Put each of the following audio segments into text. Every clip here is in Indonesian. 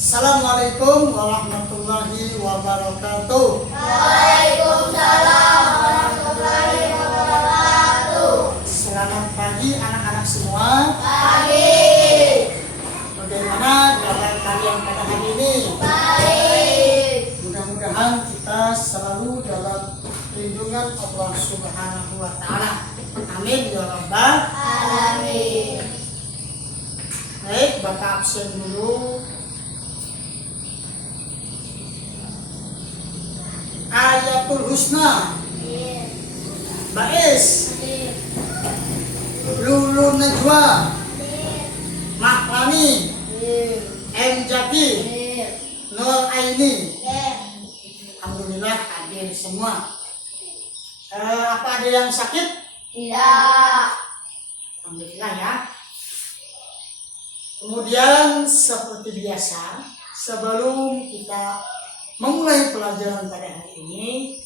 Assalamualaikum warahmatullahi wabarakatuh. Waalaikumsalam warahmatullahi wabarakatuh. Selamat pagi anak-anak semua. Pagi. Bagaimana kabar kalian pada hari ini? Baik. Mudah-mudahan kita selalu dalam lindungan Allah Subhanahu wa taala. Amin ya rabbal Alamin. Baik, Bapak absen dulu. Ayatul Husna, Bais, Lulu Najwa, Mahrani, M Jaki, Nur Aini. Alhamdulillah hadir semua. Apa ada yang sakit? Tidak. Alhamdulillah ya. Kemudian seperti biasa, sebelum kita memulai pelajaran pada hari ini,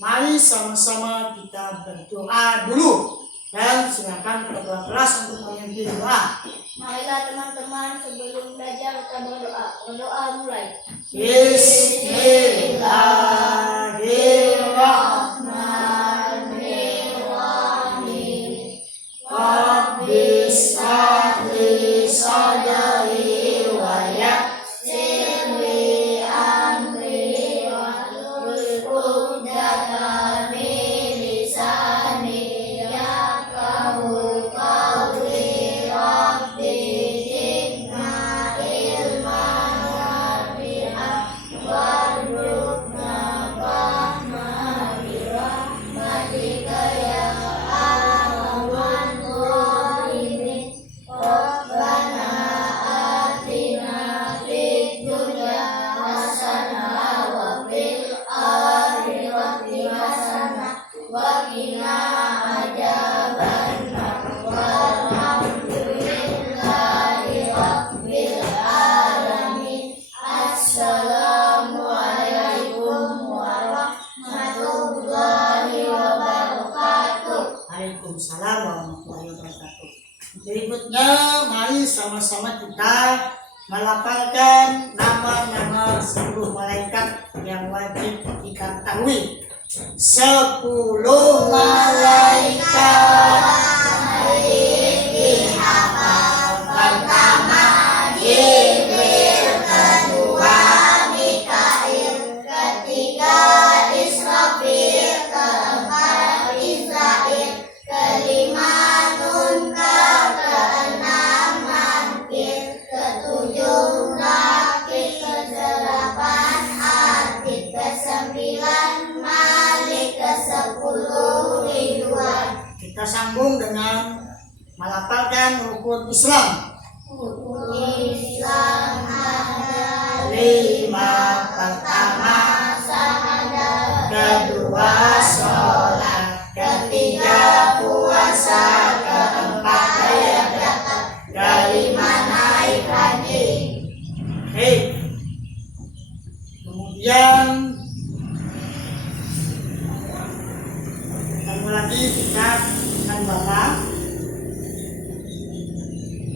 mari sama-sama kita berdoa dulu. Dan silakan ketua kelas untuk memimpin doa. Marilah teman-teman sebelum belajar kita berdoa. Berdoa mulai. Bismillahirrahmanirrahim. Rabbis shrah li sadri wa yassir li amri wahlul 'uqdatam min lisani yafqahu qawli. Rabbi zidna ilman nafi'an warzuqna fahma bi rahmatika ya arhamar rahimin. Rabbana atina fid dunya hasanah wa fil akhirati hasanah wa qina adzabannar. Walhamdulillahi rabbil alamin. Assalamualaikum warahmatullahi wabarakatuh. Waalaikumsalam warahmatullahi wabarakatuh. Berikutnya, mari sama-sama kita melafalkan nama-nama 10 malaikat yang wajib diketahui. 10 malaikat. Pertama Jibril, kedua Mikail, ketiga Israfil, keempat Israil, kelima Munkar, keenam Nakir, ketujuh Nakir, kedelapan Atid, kesembilan Malik, kesepuluh Ridwan. Kita sambung dengan melafalkan rukun Islam. Islam ada 5. Pertama syahadat, kedua sholat, ketiga puasa, keempat bayar zakat, kelima naik haji. Kemudian ketemu lagi kita akan bahas,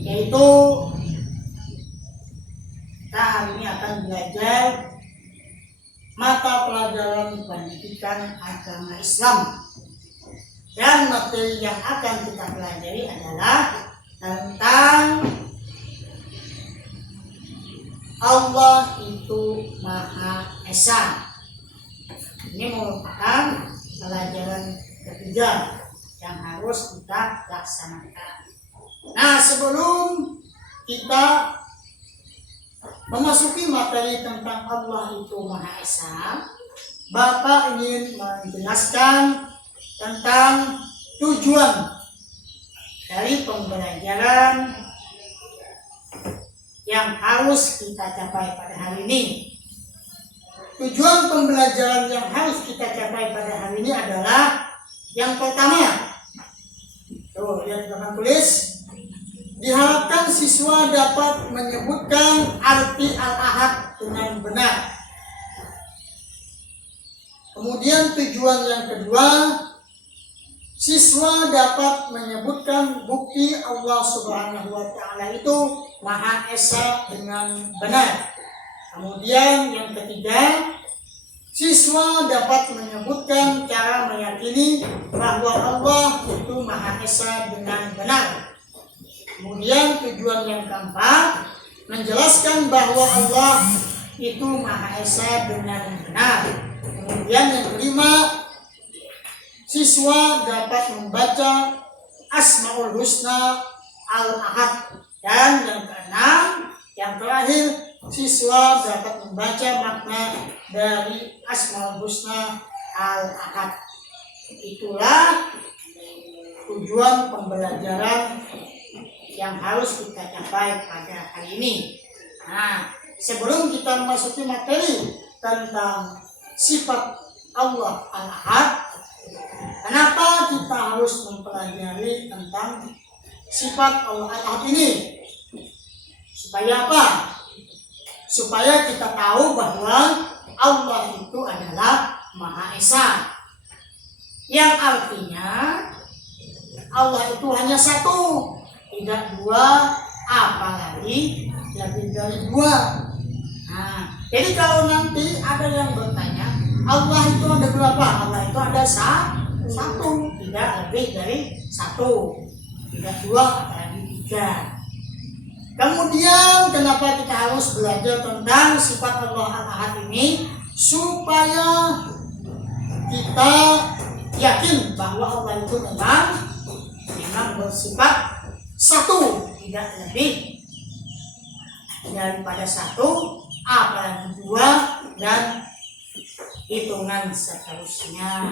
yaitu kita hari ini akan belajar mata pelajaran pendidikan agama Islam. Dan materi yang akan kita pelajari adalah tentang Allah itu Maha Esa. Ini merupakan pelajaran ketiga yang harus kita laksanakan. Nah, sebelum kita memasuki materi tentang Allah itu Maha Esa, Bapak ingin menjelaskan tentang tujuan dari pembelajaran yang harus kita capai pada hari ini. Tujuan pembelajaran yang harus kita capai pada hari ini adalah yang pertama. Tuh, lihat teman tulis. Diharapkan siswa dapat menyebutkan arti al-ahad dengan benar. Kemudian tujuan yang kedua, siswa dapat menyebutkan bukti Allah Subhanahu wa taala itu Maha Esa dengan benar. Kemudian yang ketiga, siswa dapat menyebutkan cara meyakini bahwa Allah itu Maha Esa dengan benar. Kemudian tujuan yang keempat, menjelaskan bahwa Allah itu Maha Esa dengan benar. Kemudian yang kelima, siswa dapat membaca Asmaul Husna Al-Ahad. Dan yang keenam, yang terakhir, siswa dapat membaca makna dari Asmaul Husna Al-Ahad. Itulah tujuan pembelajaran yang harus kita capai pada hari ini. Nah, sebelum kita memasuki materi tentang sifat Allah Al-Ahad, kenapa kita harus mempelajari tentang sifat Allah Al-Ahad ini? Supaya apa? Supaya kita tahu bahwa Allah itu adalah Maha Esa, yang artinya Allah itu hanya satu, tidak dua, apalagi lebih dari dua. Nah, jadi kalau nanti ada yang bertanya, Allah itu ada berapa? Allah itu ada satu, tidak lebih dari satu, tidak dua, apalagi tiga. Kemudian kenapa kita harus belajar tentang sifat Allah Al-Ahad ini? Supaya kita yakin bahwa Allah itu memang bersifat satu, tidak lebih daripada satu, apalagi dua, dan hitungan seterusnya.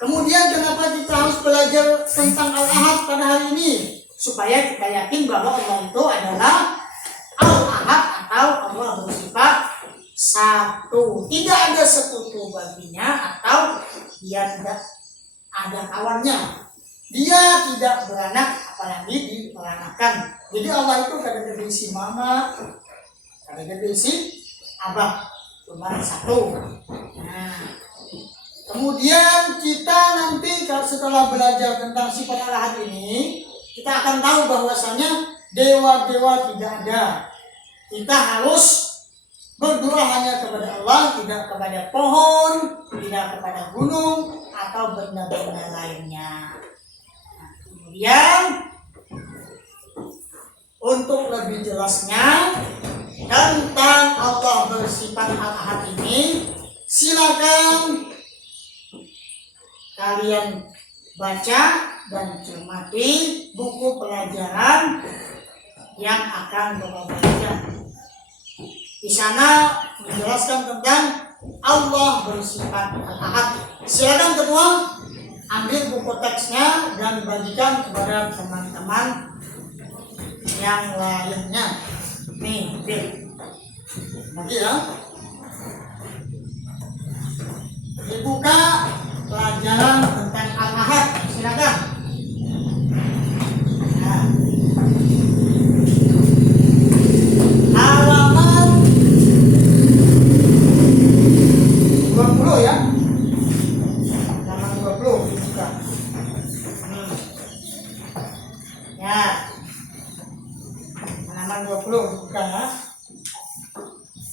Kemudian kenapa kita harus belajar tentang Al-Ahad pada hari ini? Supaya kita yakin bahwa Allah itu adalah Al-Ahad atau Allah bersifat satu, tidak ada sekutu baginya atau dia tidak ada kawannya. Dia tidak beranak, apalagi diperanakan. Jadi Allah itu kadang berisi mama, kadang berisi abah, cuma satu. Nah, kemudian kita nanti setelah belajar tentang sifat Al-Ahad ini, kita akan tahu bahwasanya dewa-dewa tidak ada. Kita harus berdoa hanya kepada Allah, tidak kepada pohon, tidak kepada gunung, atau benda-benda lainnya. Kemudian untuk lebih jelasnya tentang Allah bersifat Al-Ahad ini, silakan kalian baca dan cermati buku pelajaran yang akan Bapak baca. Di sana menjelaskan tentang Allah bersifat Al-Ahad. Silakan ketua ambil buku teksnya dan bagikan kepada teman-teman yang lainnya. Nih, ambil. Bagi ya. Dibuka pelajaran tentang Al-Ahad. Silakan. Nah. Halaman 20 ya. Halaman 20 dibuka. Ya. Halaman 20 dibuka ya.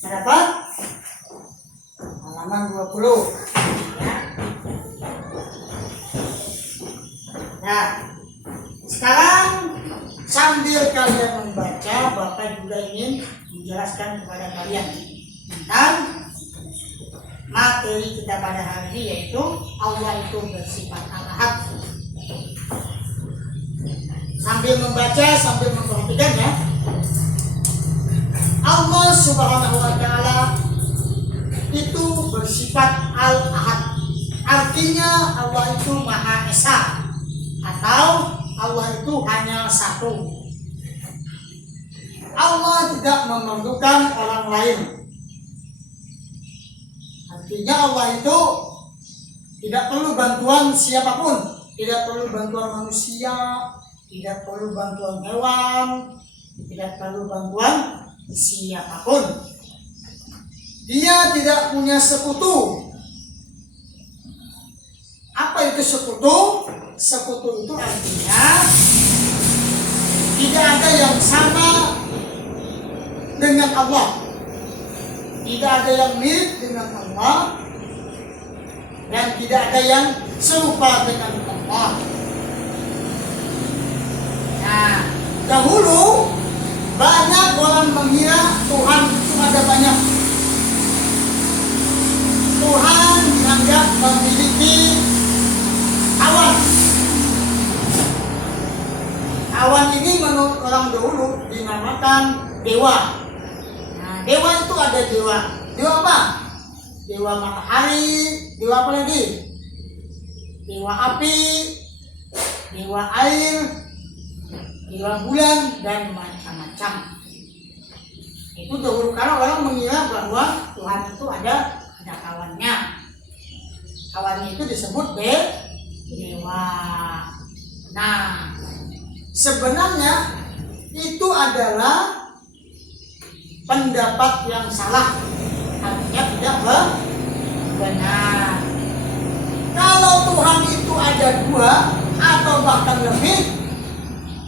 Dapat? Halaman 20. Ya. Nah, sekarang sambil kalian membaca, Bapak juga ingin menjelaskan kepada kalian tentang materi kita pada hari ini, yaitu Allah itu bersifat Al-Ahad. Sambil membaca, sambil memperhatikan ya. Allah Subhanahu wa Ta'ala itu bersifat Al-Ahad. Artinya Allah itu Maha Esa, atau Allah itu hanya satu. Allah tidak memerlukan orang lain. Artinya Allah itu tidak perlu bantuan siapapun, tidak perlu bantuan manusia, tidak perlu bantuan hewan, tidak perlu bantuan siapapun. Dia tidak punya sekutu. Apa itu sekutu? Sekutu itu artinya tidak ada yang sama dengan Allah. Tidak ada yang mirip dengan Allah dan tidak ada yang serupa dengan Allah. Nah, dahulu banyak orang mengira Tuhan itu ada banyak. Tuhan dianggap memiliki awan. Awan ini menurut orang dahulu dinamakan dewa. Nah, dewa itu ada dewa. Dewa apa? Dewa matahari, dewa apa lagi? Dewa api, dewa air, dewa bulan, dan macam-macam. Itu dahulu kalau orang mengira bahwa Tuhan itu ada kawannya. Kawannya itu disebut dewa. Nah, sebenarnya itu adalah pendapat yang salah, artinya tidak benar. Kalau Tuhan itu ada dua atau bahkan lebih,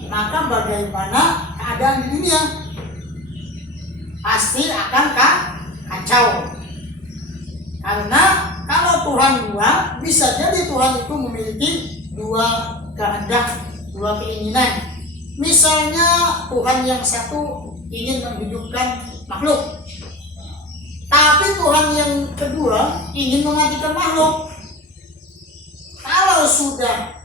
maka bagaimana keadaan di dunia? Pasti akan kacau. Karena kalau Tuhan dua, bisa jadi Tuhan itu memiliki dua kehendak, dua keinginan. Misalnya Tuhan yang satu ingin menghidupkan makhluk, tapi Tuhan yang kedua ingin mematikan makhluk. Kalau sudah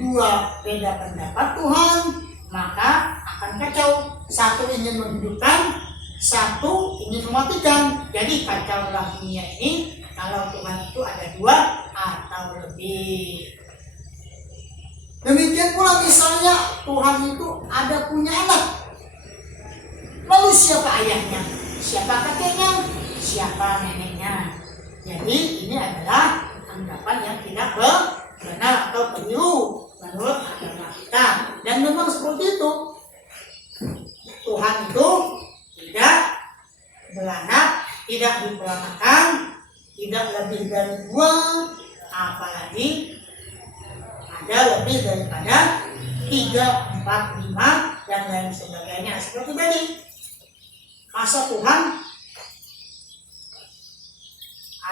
dua beda pendapat Tuhan, maka akan kacau. Satu ingin menghidupkan, satu ingin mematikan. Jadi kacaulah dunia ini kalau Tuhan itu ada dua atau lebih. Demikian pula misalnya Tuhan itu ada punya anak. Lalu siapa ayahnya? Siapa kakeknya? Siapa neneknya? Jadi ini adalah anggapan yang tidak benar atau keliru menurut agama kita. Dan memang seperti itu. Tuhan itu tidak beranak, tidak diperanakan, tidak lebih dari dua, apalagi ada lebih daripada 3, 4, 5 dan lain sebagainya. Seperti tadi, masa Tuhan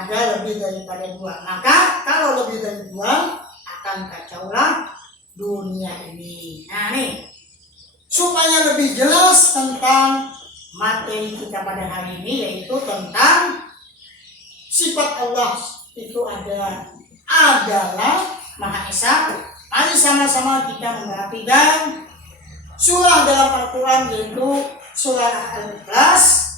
ada lebih daripada dua. Maka kalau lebih dari dua akan kacaulah dunia ini. Nah nih, supaya lebih jelas tentang materi kita pada hari ini, yaitu tentang sifat Allah itu adalah Maha Esa. Mari sama-sama kita memperhatikan surah dalam Al-Quran, yaitu surah Al-Ikhlas,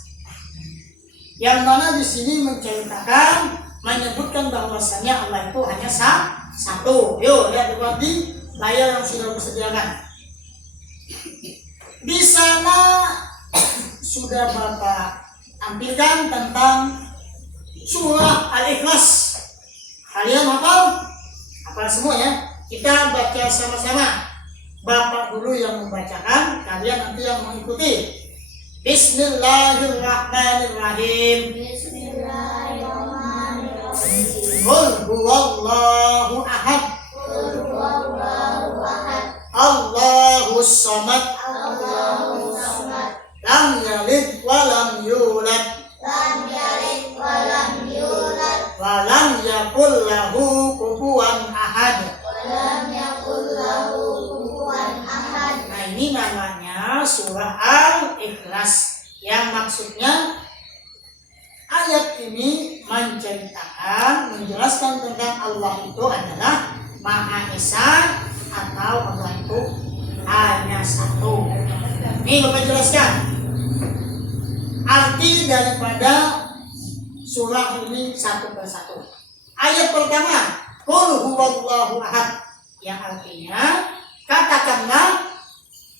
yang mana di sini menyebutkan bahwasanya Allah itu hanya satu. Yuk lihat di layar yang sudah disediakan. Di sana sudah Bapak tampilkan tentang surah Al-Ikhlas. Kalian hafal? Hafal semua ya? Kita baca sama-sama. Bapak dulu yang membacakan, kalian nanti yang mengikuti. Bismillahirrahmanirrahim. Bismillahirrahmanirrahim. Qul huwallahu ahad. Qul huwallahu ahad. Allahus samad. Allahus samad. Lam yalid wa lam yulad. Lam yalid wa lam yulad. Wa lam yakul lahu kufuwan ahad. Wa lam yakul lahu kufuwan ahad. Nah, ini namanya surah Al-Ikhlas, yang maksudnya ayat ini menjelaskan tentang Allah itu adalah Maha Esa, atau Allah itu hanya satu. Ini Bapak jelaskan arti daripada surah ini satu persatu. Ayat pertama, Qul huwallahu ahad, yang artinya katakanlah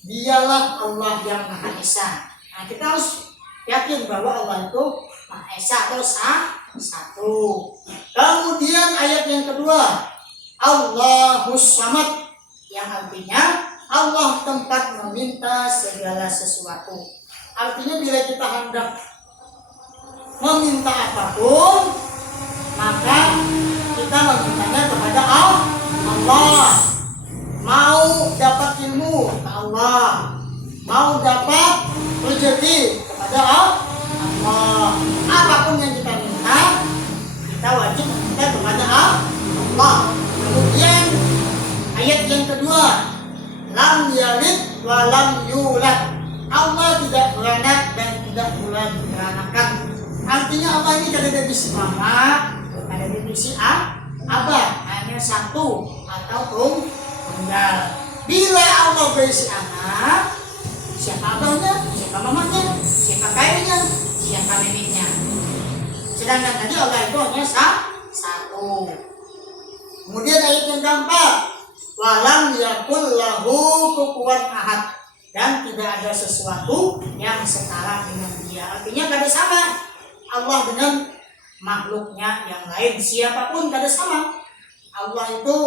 dialah Allah yang Maha Esa. Nah, kita harus yakin bahwa Allah itu Maha Esa atau satu. Kemudian ayat yang kedua, Allahus samad, yang artinya Allah tempat meminta segala sesuatu. Artinya bila kita hendak meminta apapun, maka kita memintanya kepada Allah. Mau dapat ilmu, Allah. Mau dapat rezeki, kepada walam yulad. Allah tidak beranak dan tidak pula diberanakan. Artinya Allah ini kada ada bisi mama, kada ada bisi abah, hanya satu atau tunggal. Bila Allah berisi anak, siapa abahnya, siapa mamanya, siapa kayaknya, siapa neneknya. Sedangkan tadi Allah itu hanya satu. Kemudian ayat yang keempat, walam yakul lahu kufuwan ahad, dan tidak ada sesuatu yang setara dengan dia. Artinya kada sama Allah dengan makhluknya yang lain, siapapun kada sama. Allah itu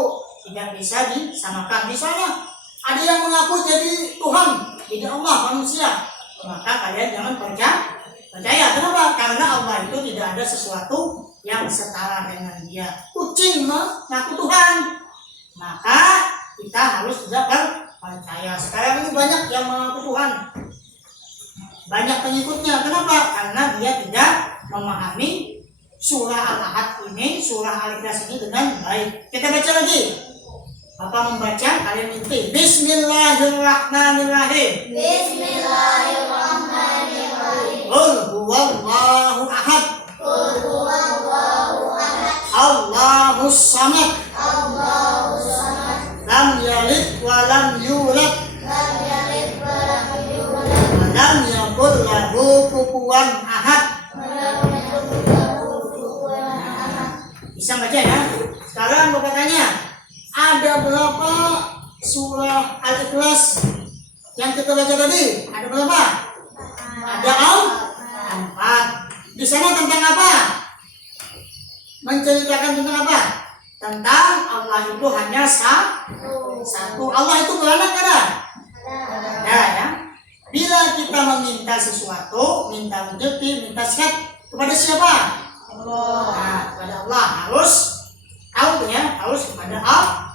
tidak bisa disamakan. Misalnya ada yang mengaku jadi Tuhan, jadi Allah manusia, maka kalian jangan percaya. Kenapa? Karena Allah itu tidak ada sesuatu yang setara dengan dia. Kucing mengaku Tuhan, maka kita harus tidak percaya. Sekarang ini banyak yang mengaku Tuhan, banyak pengikutnya. Kenapa? Karena dia tidak memahami surah Al-Ahad ini, surah Al-Ikhlas ini dengan baik. Kita baca lagi. Bapak membaca, kalian ikuti. Bismillahirrahmanirrahim. Bismillahirrahmanirrahim. Qul huwallahu ahad. Qul huwallahu ahad. Allahus samad. Allahus samad. Lam yalid wa lam yulad. Lam yalid wa lam yulad. Wa lam yakul lahu kufuwan ahad. Wa lam yakul lahu kufuwan ahad. Bisa baca ya? Sekarang Bapak tanya, ada berapa surah Al-Ikhlas yang kita baca tadi? Ada berapa? Ada 4. Di sana tentang apa? Menceritakan tentang apa? Tentang Allah itu hanya satu. Allah itu beranak ada? Ada ya. Bila kita meminta sesuatu, minta rezeki, minta sehat, kepada siapa? Allah. Nah, kepada Allah harus tahu ya, harus kepada Allah.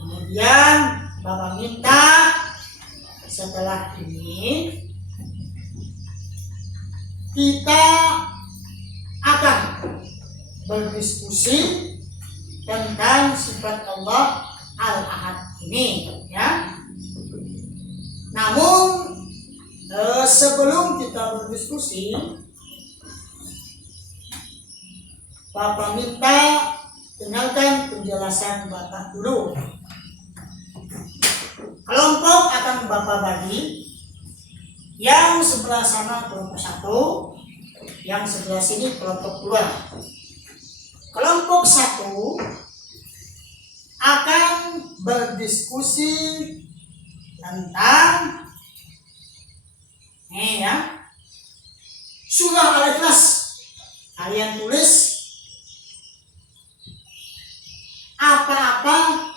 Kemudian Bapak minta setelah ini kita akan berdiskusi tentang sifat Allah Al-Ahad ini ya. Namun sebelum kita berdiskusi, Bapak minta dengarkan penjelasan Bapak dulu. Kelompok akan Bapak bagi, yang sebelah sana kelompok 1, yang sebelah sini kelompok 2. Kelompok 1 akan berdiskusi tentang surah Al-Ikhlas. Kalian tulis apa-apa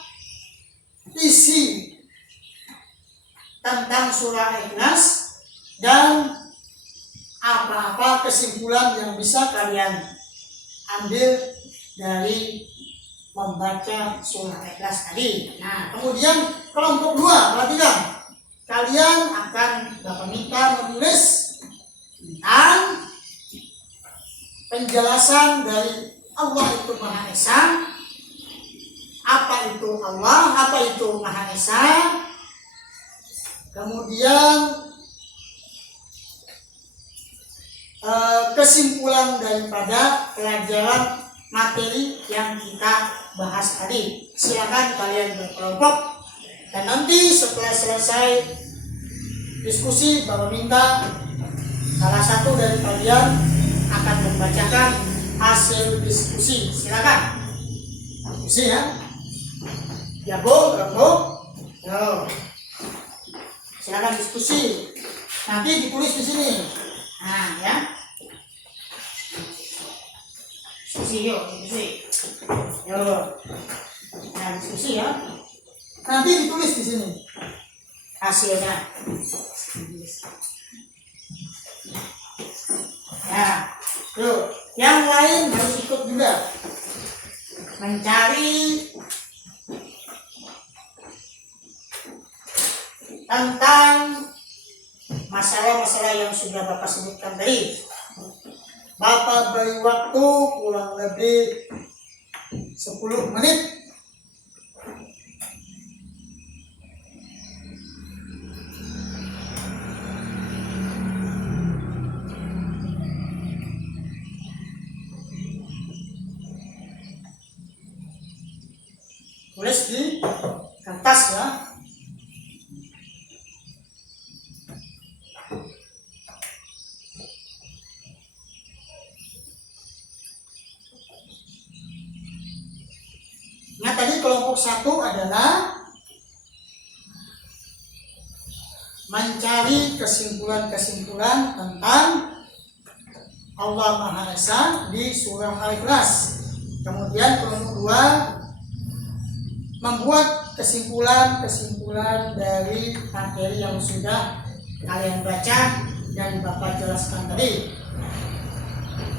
isi tentang surah Al-Ikhlas dan apa-apa kesimpulan yang bisa kalian ambil dari membaca surah Al-Ikhlas tadi. Nah, kemudian kelompok 2, perhatikan. Kalian akan Bapak minta menulis tentang penjelasan dari Allah itu Maha Esa. Apa itu Allah? Apa itu Maha Esa? Kemudian kesimpulan daripada pelajaran materi yang kita bahas tadi. Silakan kalian berkelompok, dan nanti setelah selesai diskusi Bapak minta salah satu dari kalian akan membacakan hasil diskusi. Silakan diskusi ya. Ya Bu, kelompok. Yo. Silakan diskusi. Nanti ditulis di sini. Nah ya. Diskusi yuk, diskusi. Yo. Nah, diskusi ya. Nanti ditulis di sini hasilnya. Ya, tuh. Yang lain harus ikut juga mencari tentang masalah-masalah yang sudah Bapak sebutkan tadi. Bapak beri waktu kurang lebih 10 menit tulis di kertas ya. Nah, tadi kelompok 1 adalah mencari kesimpulan-kesimpulan tentang Allah Maha Esa di surah Al-Ikhlas. Kemudian kelompok 2 membuat kesimpulan-kesimpulan dari materi yang sudah kalian baca dan Bapak jelaskan tadi.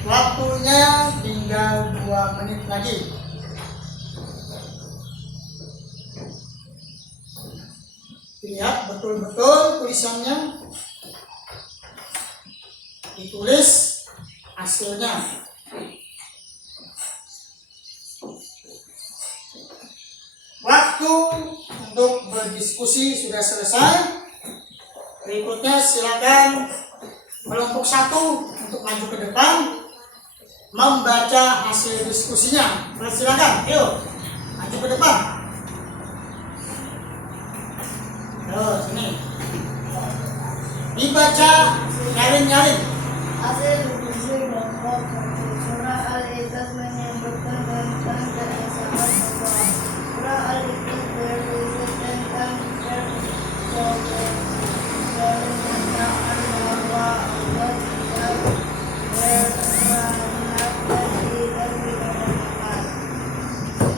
Waktunya tinggal 2 menit lagi. Lihat betul-betul tulisannya, ditulis hasilnya. Waktu untuk berdiskusi sudah selesai. Berikutnya silakan kelompok 1 untuk maju ke depan membaca hasil diskusinya. Silakan, yuk maju ke depan. Sini dibaca nyaring-nyaring. Hasil diskusi kelompok 1. Surah Al-Ikhlas menyebutkan tentang keesaan Allah. Surah Al-Ikhlas berisi tentang permintaan bahwa Allah tidak berkehendak tidak dikatakan.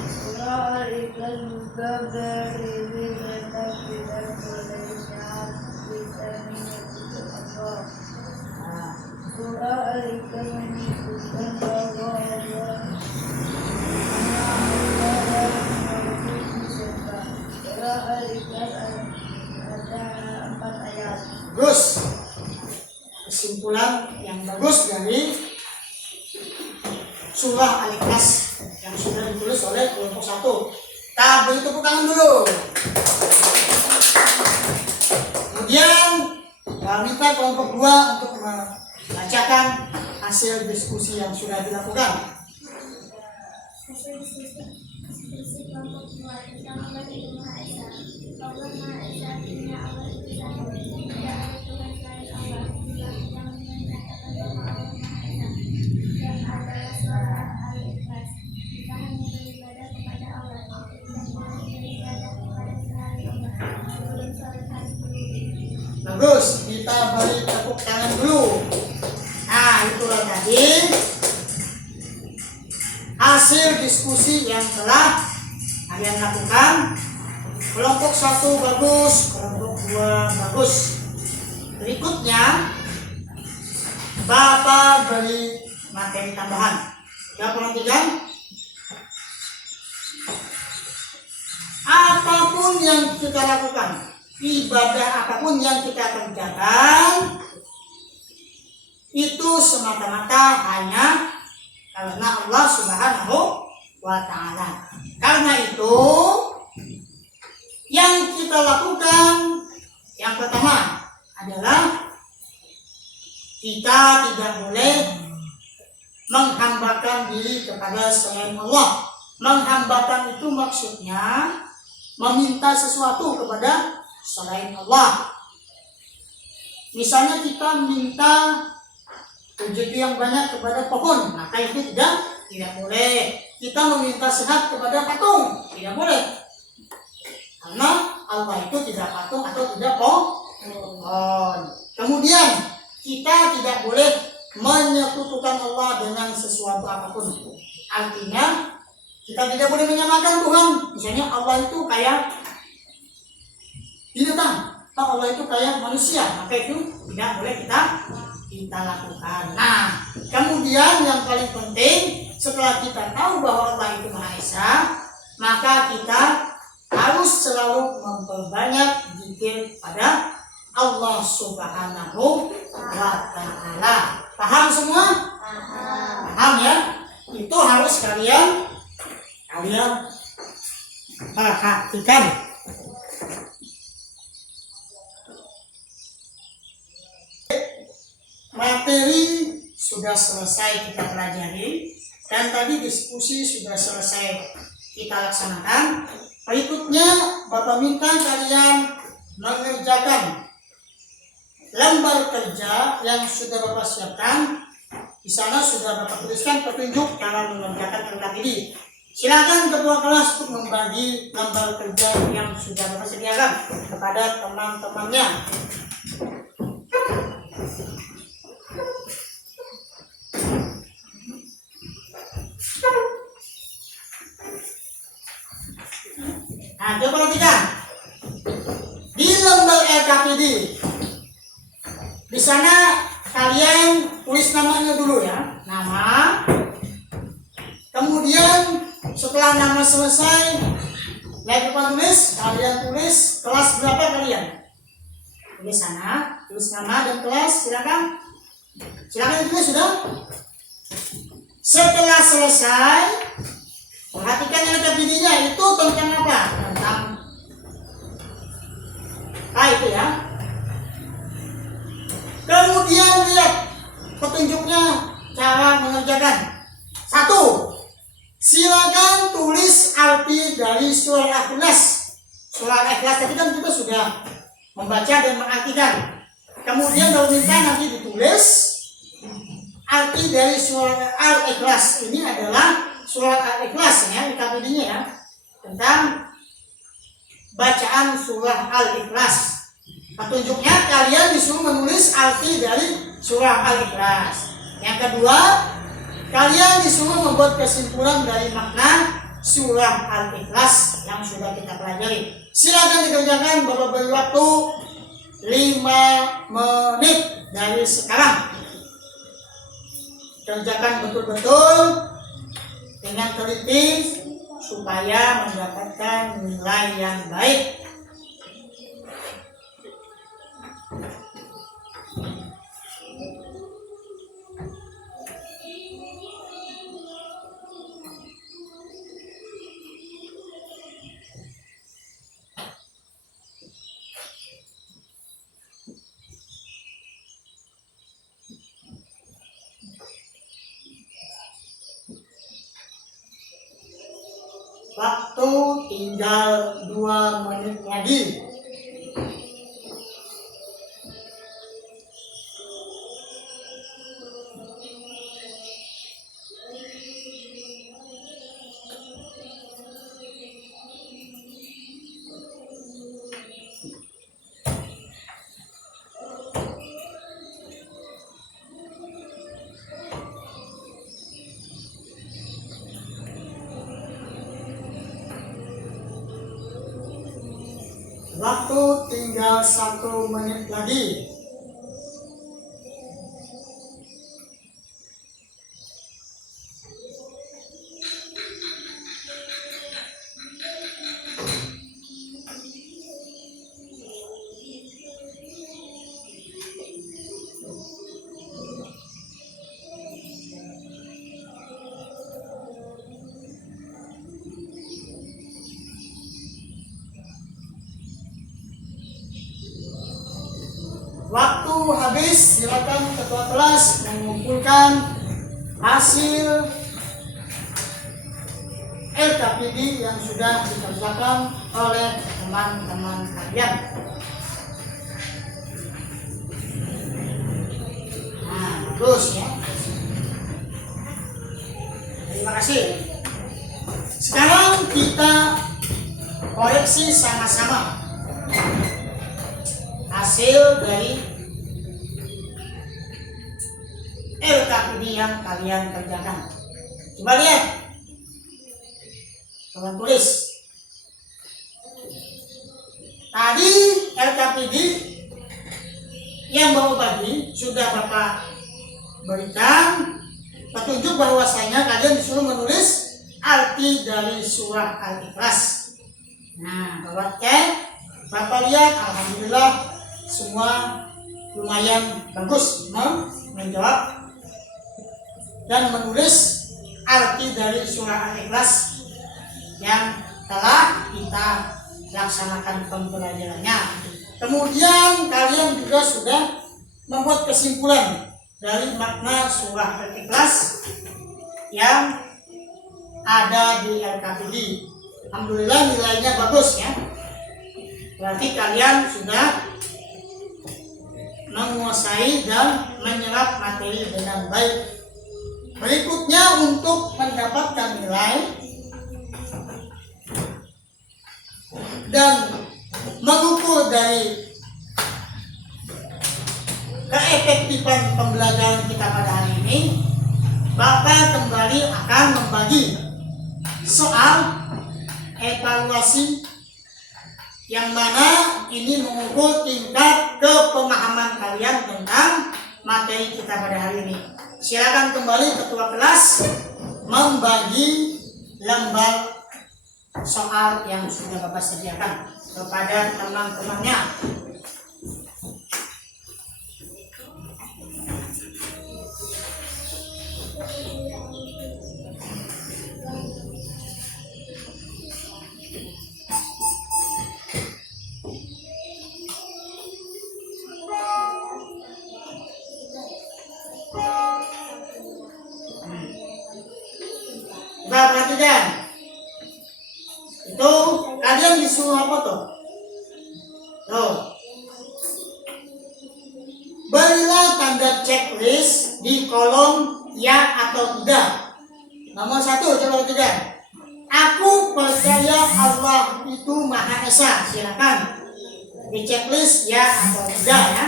Surah Al-Ikhlas juga berisi tentang tidak bolehnya kita menyebut Allah. Surah Al-Ikhlas menyebutkan bahwa Allah Surah Al-Ikhlas ada 4 ayat. Bagus. Kesimpulan yang bagus dari surah Al-Ikhlas yang sudah ditulis oleh kelompok 1. Kita beri tepuk tangan dulu. Kemudian minta kelompok 2 untuk membacakan hasil diskusi yang sudah dilakukan. Hasil diskusi kelompok 2 tentang Allah itu Maha Esa. Allah Maha Esa artinya Allah itu satu, tidak ada Tuhan selain Allah. Juga yang menyatakan bahwa Allah Maha Esa dan adalah surah Al-Ikhlas. Kita hanya beribadah kepada Allah dan boleh beribadah kepada selain Allah. Sebelum sholat harus berulang. Bagus, kita beri tepuk tangan dulu. Nah, itulah tadi hasil diskusi yang telah kalian lakukan. Kelompok 1 bagus, kelompok 2 bagus. Berikutnya Bapak beri materi tambahan. Ya, perhatikan. Apapun yang kita lakukan, ibadah apapun yang kita kerjakan, itu semata-mata hanya karena Allah Subhanahu wa Ta'ala. Karena itu yang kita lakukan yang pertama adalah kita tidak boleh menghambakan diri kepada selain Allah. Menghambakan itu maksudnya meminta sesuatu kepada selain Allah. Misalnya kita minta rezeki yang banyak kepada pohon, maka itu tidak boleh. Kita meminta sehat kepada patung, tidak boleh. Karena Allah itu tidak patung atau tidak pohon. Kemudian kita tidak boleh menyekutukan Allah dengan sesuatu apapun. Artinya kita tidak boleh menyamakan Tuhan. Misalnya Allah itu kayak binatang, atau Allah itu kayak manusia, maka itu tidak boleh kita lakukan. Nah, kemudian yang paling penting setelah kita tahu bahwa Allah itu Maha Esa, maka kita harus selalu memperbanyak zikir pada Allah Subhanahu wa Ta'ala. Paham semua? Paham ya? Itu harus kalian perhatikan. Materi sudah selesai kita pelajari dan tadi diskusi sudah selesai kita laksanakan. Berikutnya, Bapak minta kalian mengerjakan lembar kerja yang sudah Bapak siapkan. Di sana sudah Bapak tuliskan petunjuk cara mengerjakan LKPD. Silakan ketua kelas untuk membagi lembar kerja yang sudah Bapak sediakan kepada teman-temannya. Nah, coba perhatikan di lembar LKPD. Di sana kalian tulis namanya dulu ya, nama. Kemudian setelah nama selesai, lagi tulis, kalian tulis kelas berapa kalian. Di sana tulis nama dan kelas, silakan ditulis sudah. Setelah selesai, perhatikan LKPD-nya itu tentang apa? Tentang itu ya. Kemudian lihat petunjuknya cara mengerjakan. 1. Silakan tulis arti dari surah Al-Ikhlas. Surah Al-Ikhlas tadi kan kita sudah membaca dan mengartikan. Kemudian kalau minta nanti ditulis arti dari surah Al-Ikhlas. Ini adalah surah Al-Ikhlas ya, LKPD-nya ya, tentang bacaan surah Al-Ikhlas. Petunjuknya kalian disuruh menulis arti dari surah Al-Ikhlas. Yang kedua, kalian disuruh membuat kesimpulan dari makna surah Al-Ikhlas yang sudah kita pelajari. Silakan dikerjakan, Bapak beri waktu 5 menit dari sekarang. Kerjakan betul-betul dengan teliti supaya mendapatkan nilai yang baik. Waktu tinggal 2 menit lagi. Waktu tinggal 1 menit lagi. Waktu habis, silakan ketua kelas mengumpulkan hasil LKPD yang sudah dikerjakan oleh teman-teman kalian. Nah, bagus ya. Terima kasih. Sekarang kita koreksi sama-sama hasil dari LKPD yang kalian kerjakan. Coba lihat, kalian tulis. Tadi LKPD yang Bapak bagi sudah Bapak berikan petunjuk bahwasanya kalian disuruh menulis arti dari surah Al-Ikhlas. Nah, Bapak cek, Bapak lihat, alhamdulillah semua lumayan bagus menjawab dan menulis arti dari surah Al-Ikhlas yang telah kita laksanakan pembelajarannya. Kemudian kalian juga sudah membuat kesimpulan dari makna surah Al-Ikhlas yang ada di LKPD. Alhamdulillah nilainya bagus ya. Berarti kalian sudah menguasai dan menyerap materi dengan baik. Berikutnya untuk mendapatkan nilai dan mengukur dari keefektifan pembelajaran kita pada hari ini, Bapak kembali akan membagi soal evaluasi yang mana ini mengukur tingkat kepemahaman kalian tentang materi kita pada hari ini. Silakan kembali ketua kelas membagi lembar soal yang sudah Bapak sediakan kepada teman-temannya. Kita perhatikan. Itu kalian disuruh apa tuh? Tuh. Berilah tanda checklist di kolom ya atau tidak. Nomor 1 coba perhatikan. Aku percaya Allah itu Maha Esa. Silakan di checklist ya atau tidak ya.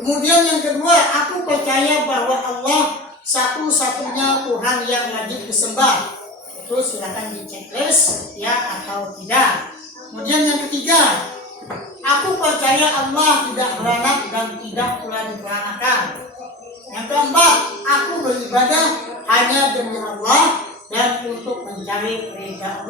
Kemudian yang kedua, aku percaya bahwa Allah satu-satunya Tuhan yang wajib disembah. Itu silakan di checklist ya atau tidak. Kemudian yang ketiga, aku percaya Allah tidak beranak dan tidak pula diperanakan. Yang keempat, aku beribadah hanya demi Allah dan untuk mencari ridha Allah.